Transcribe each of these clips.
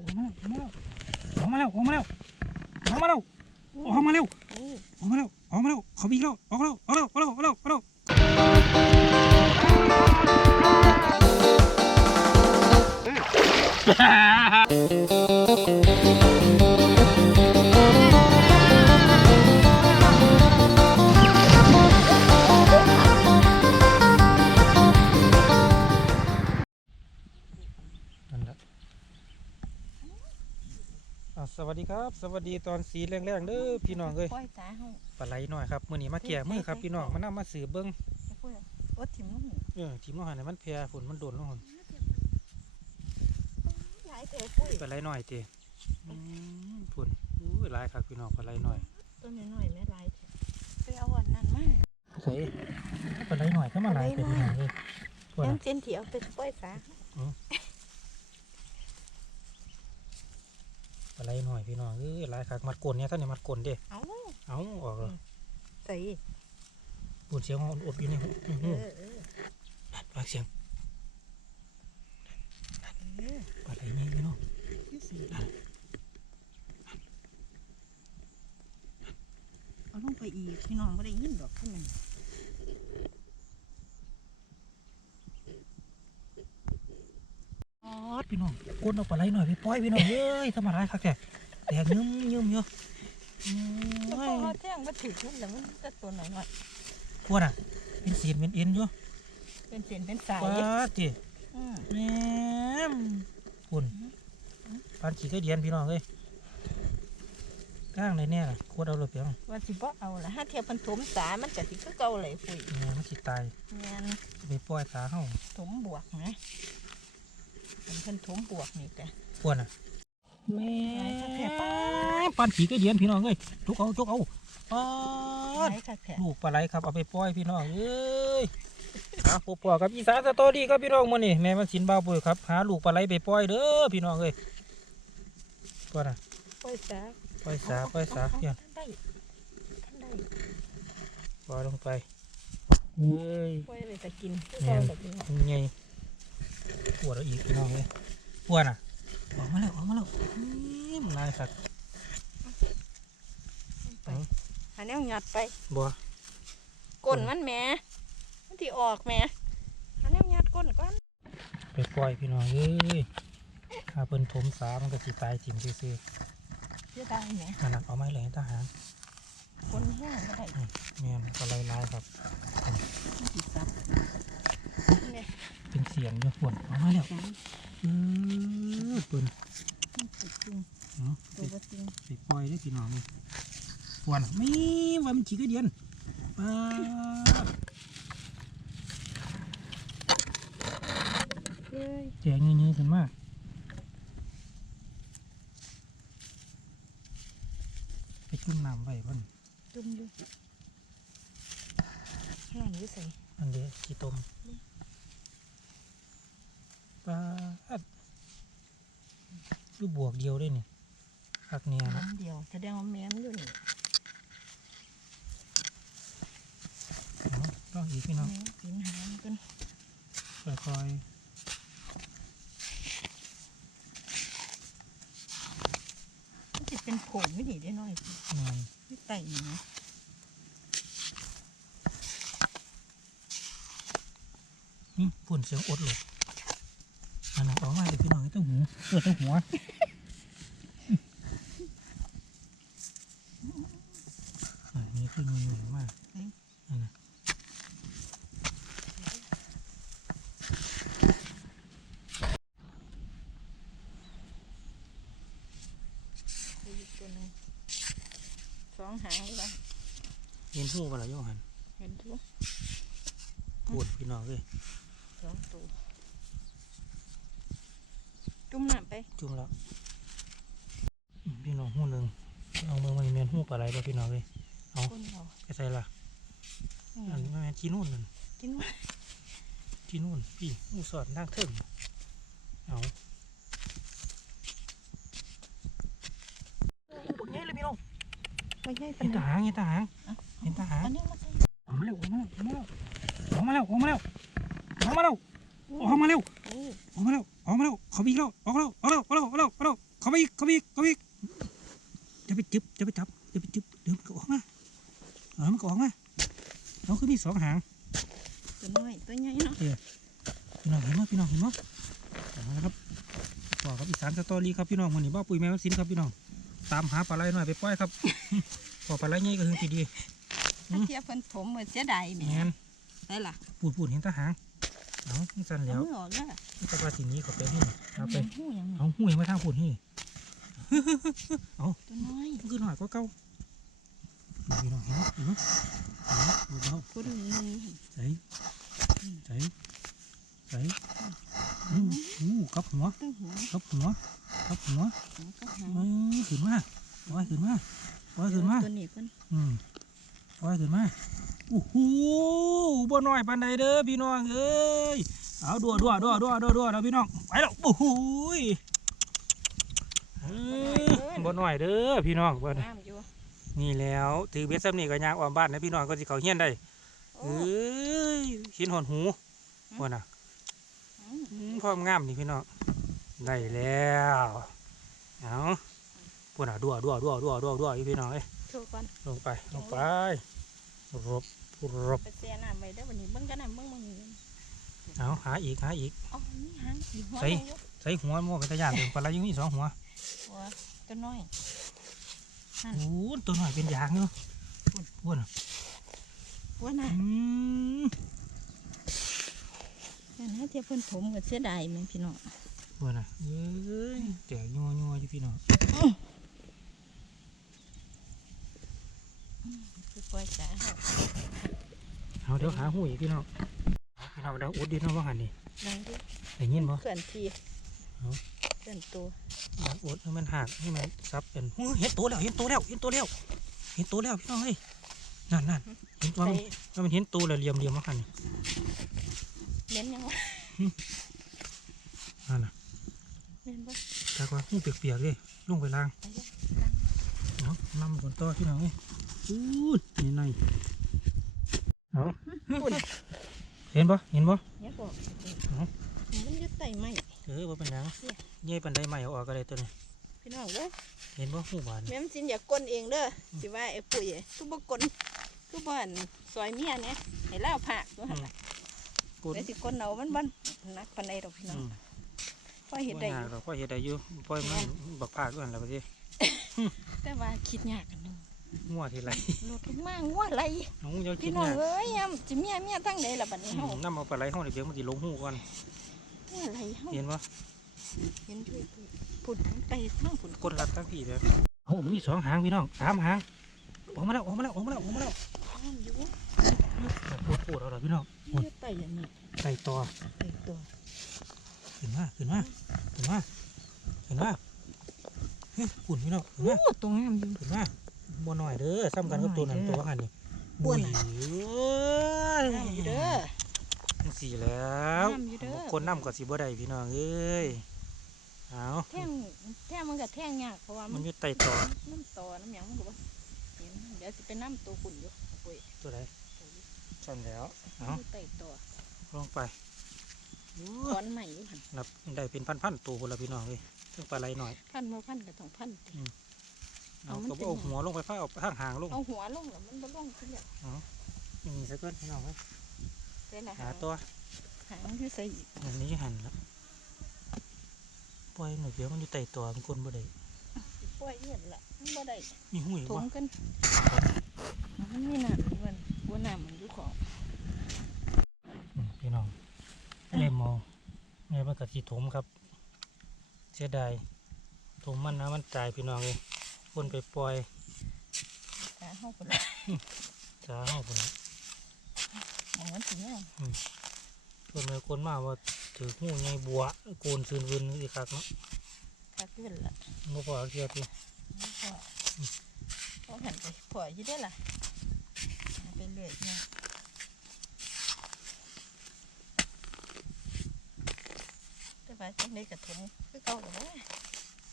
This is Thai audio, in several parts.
ออกมาแล้วออกมาแล้วออกมาแล้วออกมาแล้วออกมาแล้วออกมาแล้วออกมาแล้วออกมาแล้วเขาบีกแล้วออกแล้วออกแล้วออกแล้วออกแล้วออกแล้วนั่ อะสวัสดีครับ สวัสดีตอนสีแรงๆเด้อพี่น้องเอ้ยปล่อยตาเฮาปลาไหลหน่อยครับมื้อนี้มาแก่มือครับพี่น้องมานำมาสืบเบิ่งไปพูดอะโอ้ถิ่มลูกเออทีมน้องหันให้มันแพร่ฝนมันโดนลงหั่นหลายเตะปุ้ยปลาไหลหน่อยติอืมฝนอู้ยหลายครับพี่น้องปลาไหลหน่อยต้นน้อยๆแม่หลายเถอะไปเอาอันนั้นมาใส่ปลาไหลหน่อยก็มาหลายแต่พี่น้องเอ้ยฝนยังน่ะเส้นที่เอาไปปล่อยสา ปลาไหลหน่อยพี่น้องเอ้ยหลายคักมัดกลนเนี่ยท่านนี่มัดกลนเด้เอาเอาออกแล้วใส่ปูนเสียงหอนอดอยู่ในหูเอหูอเออนั่นปากเสียงเออปลาไหลนี่พี่น้องอยู่สิเอาลงไปอีกพี่น้องก็ได้ยินดอกที่มันออด พี่น้องกดเอาปลาไหลหน่อยไปปล่อยพี่น้องเอ้ยทำอะไรคักแท้แตกยืมยืมเยอะแล้วโอ้พอยเขาแจ้งมาถึงนั่นแหละมันจะตัวหน่อยหน่อยพวกน่ะเป็นเสียนเป็นเอ็นอยู่เป็นเส้นเป็นสายปลาจีอืมแม่มคุณปานขี่ไก่เดียนพี่น้องเอ้ยก้างเลยเนี่ยน่ะโคตรเอาเลยเพียงว่าสิบ่เอาละถ้าเทียบมันถมสามันก็สิคือเก่าเลยปุ้ยแม่มันสิตายแม่นไปปล่อยตาเฮาถมบวกนะ เป็นเพิ่นถมบวกนี่แต่พวกน่ะแม่แผลปลาปานขี่ไก่เดียนพี่น้องเอ้ยจุกเอาจุกเอาปาดไหนค่ะแผลลูกปลาไหลครับเอาไปปล่อยพี่น้องเอ้ยหาพวกพ่อกับอีสานสตอรี่ครับพี่น้องมื้อนี้แม่มันสินบ่าวปุ้ยครับหาลูกปลาไหลไปปล่อยเด้อพี่น้องเอ้ยพวกน่ะปล่อยสาปล่อยสาปล่อยสาเอเพียงท่านได้ท่านได้ปล่อยลงไปเอ้ยปล่อยเลยจะกินคือแม่เก่านแบบนี้ยังไง ปวดเอาอีกพี่น้องเลยปวดอะออกมาแล้วออกมาแล้วนี่มันลายสัตว์ไปหาแนวหยัดไปบัวก้นมันแหม่มันที่ออกแหม่หาแนวหยัดก้นก่อนไปปล่อยพี่น้องเอ้ยถ้าเพิ่นถมสามันก็สิตายจิมซื่อเสียดายแหม่ๆขนาดเอาไม้เลยทหารก้นแห้งก็ได้แม่นก็ลายลายๆครับ มันสิซับเนี่ย เป็นเสียงอยู่ปวดเอามาแล้วซับเออเพิ่นมันสิจริงเนาะตัวบ่จริงไปปล่อยได้อพี่น้องนี่ปวดไม่ว่ามันฉีกระเดียนปาดเอ้ยแจงเงี้ยๆขึ้นมาไปจุ่มน้ำไว้เพิ่นจุ่มอยู่แห้งอยู่ใส่อันเดียวขี้ต้ม ปลาอัดคือบวกเดียวได้นี่คักเนี่ยนะน้ำเดียวแสดงว่าแม่มันอยู่นี่เอาต้องอีกพี่น้องแม่กินหางกันค่อยมันจะเป็นผงไม่ดีได้น้อยสิๆงานไม่ไต่นี่นะนี่ฝุ่นเสียงอดหลบ เออต้องหัวอันนี้คือเงี้ยๆมากอันนั้นมีอยู่ตัวหนึงสองหางหรือเปล่าเห็นหูเปล่าโยหันเห็นทุกปวดพี่น้องเลยสองตัว จุ่มน้ำไป จุ่มแล้วอืมพี่น้องหูหนึ่งเอาเมืองมันเมียนหูปลาไหลป่ะพี่น้องเลยก้นเราไปใส่ละอือันมนี้มันที่นู่นนั่นกินมาที่นู่นพี่หูสอดนั่งเถิงเอาปวดใหญ่เลยพี่น้องไปให้ปัเห็นนทหารเห็นทหารเห็นทหารอันนี้มาใส่ออกมาเร็วออกมาเร็วออกมาเร็วออกมาเร็วออกมาเร็วออกมาเร็วออกมาเร็วโอ้ออกมาเร็วออกมาเร็วเขาบีกแล้วออกแล้วออกแล้วออกแล้วออกแล้วออกแล้วอีกเข้าไปอีกเข้าไปอีกจะไปจึบจะไปจับจะไปจึบเดี๋ยวมันก็ออกมาเอามันก็ออกมาเอาคือมีสองหางตัวน้อยตัวใหญ่เนาะพี่น้องเห็นมั้ยพี่น้องเห็นมั้ยเอาละครับบอกครับอีสานสตอรี่ครับพี่น้องวันนี้บ้าปุ๋ยแมวสินครับพี่น้องตามหาปลาไหลหน่อยไปปล่อยครับพอปลาไหลใหญ่ก็ถึงทีดีอืถ้ามเทียบเพิ่นถมเหมือนเสียดายแหม่แมนได้ล่ะปูดปูดเห็นแตาหาง เอาสั่นเอาแล้วมือออกแล้วนี่จะปลาสีนี้ก็ไปนี่เอาไปหูยังเอาหูยังไม่ทางปูดนี่ตัวน้อยมันคือหน่อยก็เก่าพี่น้องเห็นมั้ยเห็นมั้ยเห็นมั้ยเบาคนหนึงๆใส่ใส่ใส่อืมอู้กับหัวตั้งหัวกับหัวกับหัวหัวก็หางอืมขึ้นมาปล่อยขึ้นมาปล่อยขึ้นมาตัวนี้เพิ่นอืม ปล่อยขึ้นมาโอ้โหบ่น้อยปานใดเด้อพี่น้องเอ้ยเอาดัวดัวดัวดัวดัวดัวแล้วพี่น้องไปแล้วโอ้โหบ่น้อยเด้อพี่น้องบ่น้อยนี่แล้วถือเบ็ดซ้ำนี่ก็ยางออมบ้านนะพี่น้องก็สิเขาเฮี้ยนได้เอ้ยขินหอนหูว่าน่ะพร้อมงามนี่พี่น้องได้แล้วเอาพวกน่ะดัวดัวดัวดัวดัวดัวพี่น้องเอ้ย โชว์ก่อนลงไปลงไปรบรบไปแช่น้ำไว้เด้อวันนี้เบิ่งกันน้ำเบิ่งมื้อนี้เอาหาอีกหาอีกอ๋อนี่หางอยู่หัวใส่มันอยู่ใส่หัวมั่วเป็นตะยานถึงปลาไหลยังมีสองหัวหัวตัวน้อยโอ้ยตัวหน่อยเป็นยางเนาะอ้วนอะหัวน่ะอืมนั่นนะเทียบเพิ่นถมก็เสียดายแม่นพี่น้องอ้วนอะเอ้ยแตกยัวยัวอยู่พี่น้อง คือปล่อยจ๋าเฮาเอาเดี๋ยวหาหูอีกพี่น้องเอาพี่น้องเดี๋ยวอุดดินเอาว่าหันนี่นั่งดิได้ยินบ่เคลื่อนที่เอาเคลื่อนตัวเอาอุดให้มันหักให้มันซับเป็นหูเห็นตัวแล้วเห็นตัวแล้วเห็นตัวแล้วเห็นตัวแล้วพี่น้องเอ้ยนั่นนั่นเห็นตัวใส่มันมันเห็นตัวแล้วเหลี่ยมเหลี่ยมมาหันนี่เน้นยังวะนั่นน่ะเน้นบ่จากว่าหูเปียกๆเลยลงไปล้างไปเลยล้างเอานำก่อนต่อพี่น้องเอ้ย อู้ยนี่ในเอาปุ่นเห็นปะเห็นปะเนี่ยบอกเอามันอยึดไตไหมเออว่าเป็นหยังเย่ปันไดใหม่เอาออกก็ได้ตัวนี้พี่น้องเด้อเห็นปะหูหวานแม่มนสินอย่ากกลนเองเด้อสิว่าไอ้ปุ๋ยคือบ่กลนคือบ่อันซอยเมียเนี่ยให้เล่าผักตัวหั่นน่ะกูดไอ้สิกลนเอามันบ่นักปานใดดอกพี่น้องอืมพอเฮ็ดได้บ่ยากหรอกพ่อเห็ดได้อยู่ปล่อยมันบักพากด้วยนั่นแหละพี่แต่ว่าคิดยากกันนึ งงัวทีไรรถมากงัวไหลน้องเจ้ากิพี่นน้องเนี่ยเอ้ยยามสิเมียเมียทั้งใดล่ะบัดนี้เฮาน้ำเอาปลาไหลห้องเดี๋ยวมันจะลงหูก่อน งัวไหลเฮาเห็นปะเห็นด้วยพุ่นไปทางพุ่นกดรัดทั้งพี่เลยโอ้มีสองหางพี่น้องสามหางออกมาแล้วออกมาแล้วออกมาแล้วออกมาแล้วอ้อมอยู่พูดพูดเอาละพี่น้องอยึดไตอันนี้ไก่ต่อไตตัวขึ้นมาขึ้นมาขึ้นมาขึ้นมาเฮ้ยขุ่นพี่น้องขึ้นโอ้มาตัวงามอยู่ขึ้นมา บ่หน่อยเด้อซ้ำกันกับตัวนั้นบ่ตัวหน่อยเด้อหันนี่บ่น่ะเอ้ยงามอยู่เด้อจังสี่แล้วงามอยู่เด้อคนน้ำก็สิบ่ได้พี่น้องเอ้ยเอาแท่งแท่งมันก็แท่งยากเพราะว่ามัมันนอยู่ใต้ต่อน้ำต่อน้ำหยังมันก็บ่เห็นเดี๋ยวสิเป็นน้ำตัวปุ่นอยู่ปุ้ยตัวใดสั่นแล้วเอาอยู่ใต้ตัวลงไปโอ้ขอนใหม่อยู่หันนับได้เป็นพันๆตัวพุ่นละพี่น้องเอ้ยซึ่งปลาไหลหน่อย พันมาพันกับสองพันติ เอาเอามันก็เป็นบ่เอาหัวลงไปฟ้าเอาทางหางลงเอาหัวลงแล้วมันบ่ลงขึ้นแล้วอย่างนี้ซะก่อนพี่น้องเอ้ยเวลาหาตัวหางอยู่ใส่อีกอันนี้หันละปล่อยหน่อยเดียวมันอยู่ใต้ตัวมันคนบ่ได้สิปล่อยเยื่นละมันบ่ได้มีหูอีกถบ่มกันมันมีน้ำอยู่มันหัวน้ำมันอยู่ของอืมพี่น้องเล่มมองแม่มันก็สิถมครับ เสียดายถมมันนะมันตายพี่น้องเลย คนไปปล่อยหาเฮาพุ่นละจ้าเฮาพุ่นน่ะมองมันสิยาวคนไปคนมาว่าถือหูใหญ่บัวโกนซืนวืนอีกคักเนาะคักเยื่นละบ่พอเทียบพี่มันก็เอาหันไปปล่อยอยู่ได้อล่ะเอาไปเรื่อยเนาะแต่ว่าจังได้กระถมคือเก่าแล้วว่า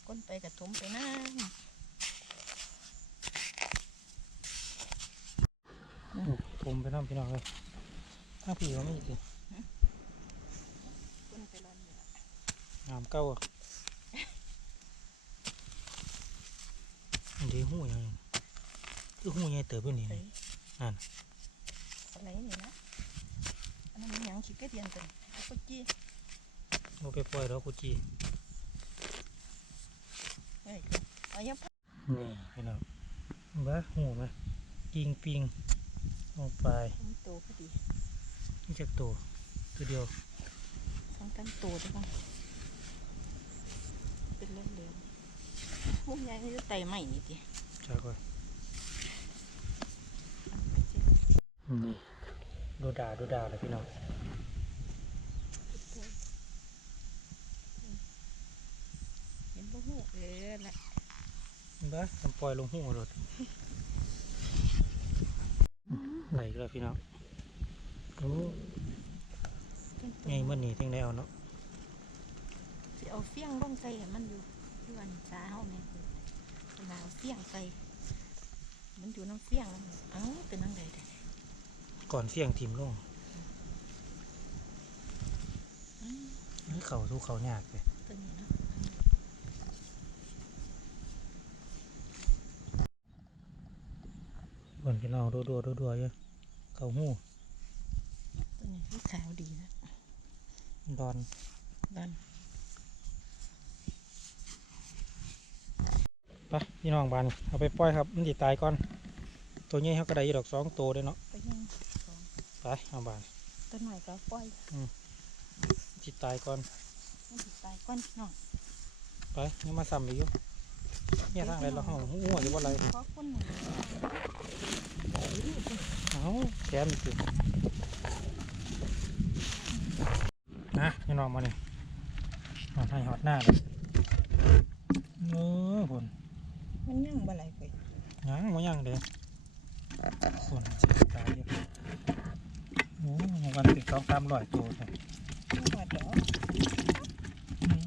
ก้นไปกระถมไปน้ำ ถมไปน้ำพี่น้องเลยถ้าพี่ว่าไม่สิก้นไปร้อนอยู่ะน้ำเก่าอะอันนี้หูยังคือหูใหญ่เติบอยู่นี่นั่นอะไรนี่นะอันนั้นยังขี้กระเดียนกันเอาไปจี้บ่ไปปล่อยดอกกุจีเฮ้ยเอายังนี่พี่น้องบ้าหูไหมปิงปิง ลงไปมันโตพอดีนี่จากตัวตัวเดียวสองตันโตได้บ้างเป็นเรื่องเดิมมุมใหญ่นี่จะไต่ใหม่นี่ดิจากก่อนเอาไปเจ๊นี่ดูดาดูดาเลยพี่น้องเห็นบ่หูเออละบ้าทำปล่อยลงหูรถ ไหลอีกแล้วพี่น้องโอ้ต้นโตไงเมื่อนี้ถึงได้เอาเนาะสิเอาเฟี้ยงลงใส่ให้มันอยู่ที่วันสาเฮาแม่นเวลาเอาเฟี้ยงใส่มันอยู่น้ำเฟี้ยงแล้วมันเอ้าเป็นนังใดเด้ก่อนเสี่ยงทีมลงอืมนี่เขาสู้เขายากเลย ตัวนี้เนาะ บนพี่น้องดูดูดูดูเยอะเขาหูตัวนี้คือขาวดีนะดอนดันไปพี่น้องบานเอาไปปล่อยครับมันติตายก่อน ตัวนี้เขาก็ได้อยู่ดอกสองตัวเลยเนาะไปยังสองไปเอาบานตัวหน่อยก็ปล่อยติตายก่อนมันติดตายก้อนพี่น้องไปนี่มาซ้ำอีกอยู่ เนี่ยทางไหนเราห้องหัวหรือว่าอะไรเพราะคนหนึ่งเอาแขนสินะพี่น้องมาเนี่ยหอดให้หอดหน้าเลยเออคนมันยังบ่ไหลไปยังมายังเด้คนเสียตายอยู่โอ้ยวันติดสองสามร้อยตัวเลย ไม่หอดดอก อืม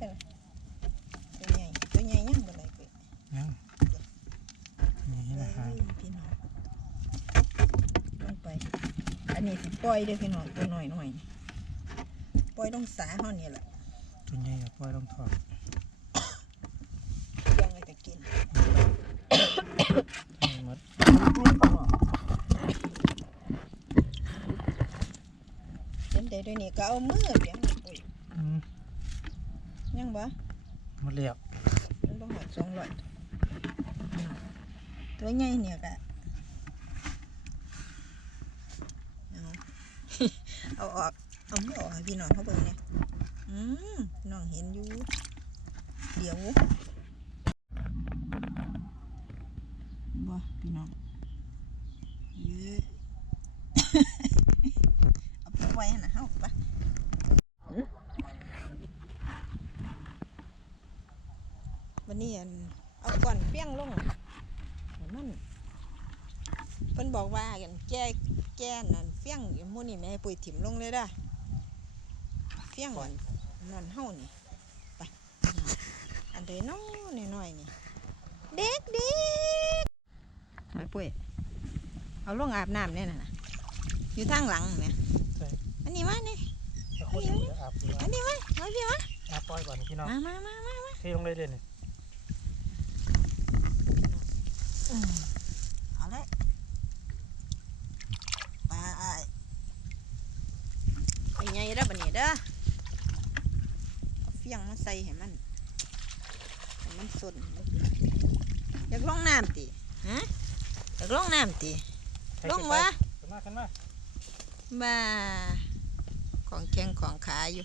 ตัวใหญ่ตัวใหญ่ยังบ่ไหลไป ยังนี่นะฮะ เอ้ยพี่น้องลงไป อันนี้สิ ปล่อยเด้อพี่น้องตัวหน่อยหน่อยนี่ปล่อยลงสาเฮานี่แหละตัวใหญ่อะปล่อยลงทอดเลี้ยังไว้จะกินให้หมดเห็นได้ด้วยนี่ก็เอามือเลี้ยงปุ๋ยอืมยังบ่หมดเรียบมันบ่หอดสองร้อยตัวใหญ่เนี่ยก็เอา เอาออก เอาไม่ออกให้พี่น้องเขาเบิ่งเนี่ยอืมพี่น้ องเห็นอยู่ เดี๋ยวบ่พี่น้องเยอะเอาไปไว้นะเฮาไปวันนี้อันเอาก่อนเปี้ยงลงมันเพิ่นบอกว่ากันแก้แก้นั่นเฟี้ยงอยู่มู่นี่แม่ปุ๋ยถิ่มลงเลยเด้เฟี้ยงอ่อน นอนเฮานี่ไปอันเดน้อยน้อยๆนี่ เด็กเด็กไอ้ปุ๋ยเอาลงอาบน้ำเนี่ยน่ะนะอยู่ทางหลังแหม่อันนี้มานี่ถ้าคนอื่นจะอาบดีอันนี้มาเอาพี่มาอาบปล่อยก่อนพี่น้องมามามามามาเทลงเลยเลยนี่อืมเอาเลยไปไปไงเด้อบันนี้เด้อเอาเฟียงมาใส่ให้มันให้มันสนอยากลงน้ำตีฮะอยากลงน้ำตีลงวะขึ้นมาขึ้นมามาของแข็งของขาอยู่